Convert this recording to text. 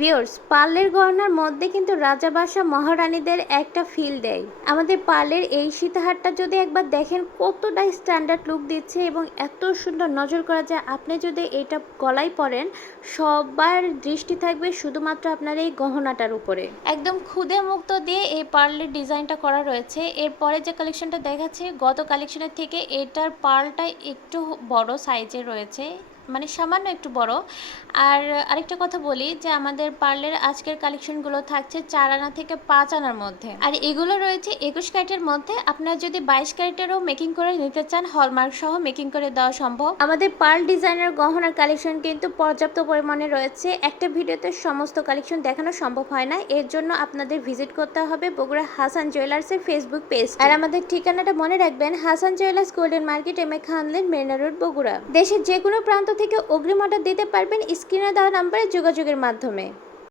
Viewers পার্লের গহনার মধ্যে কিন্তু রাজাবাসা মহারানীদের একটা ফিল দেয়। আমাদের পার্লের এই সীতাহারটা যদি একবার দেখেন, কতটা স্ট্যান্ডার্ড লুক দিচ্ছে এবং এত সুন্দর নজর করা যায়। আপনি যদি এটা গলায় পরেন, সবার দৃষ্টি থাকবে শুধুমাত্র আপনার এই গহনাটার উপরে। একদম খুদে মুক্ত দিয়ে এই পার্লের ডিজাইনটা করা রয়েছে। এরপরে যে কালেকশনটা দেখাচ্ছে, গত কালেকশনের থেকে এটার পার্লটা একটু বড় সাইজের রয়েছে। মানে সামান্য একটু বড়। আর আরেকটা কথা বলি যে আমাদের পার্লের আজকের কালেকশনগুলো থাকছে চার আনা থেকে পাঁচ আনার মধ্যে। আর এগুলো রয়েছে একুশ ক্যারেটের মধ্যে। আপনারা যদি বাইশ ক্যারেটেরও মেকিং করে নিতে চান হলমার্ক সহ মেকিং করে দেওয়া সম্ভব। আমাদের পার্ল ডিজাইনার গহনার কালেকশন কিন্তু পর্যাপ্ত পরিমাণে রয়েছে। একটা ভিডিওতে সমস্ত কালেকশন দেখানো সম্ভব হয় না। এর জন্য আপনাদের ভিজিট করতে হবে বগুড়া হাসান জুয়েলার্সের ফেসবুক পেজ আর আমাদের ঠিকানাটা মনে রাখবেন, Hasan jewellers golden market M A খানলেন Marina road Bogura. দেশের যে কোনো প্রান্ত থেকে অগ্রিম অর্ডার দিতে পারবেন স্ক্রিনে দেওয়া নাম্বারে যোগাযোগের মাধ্যমে।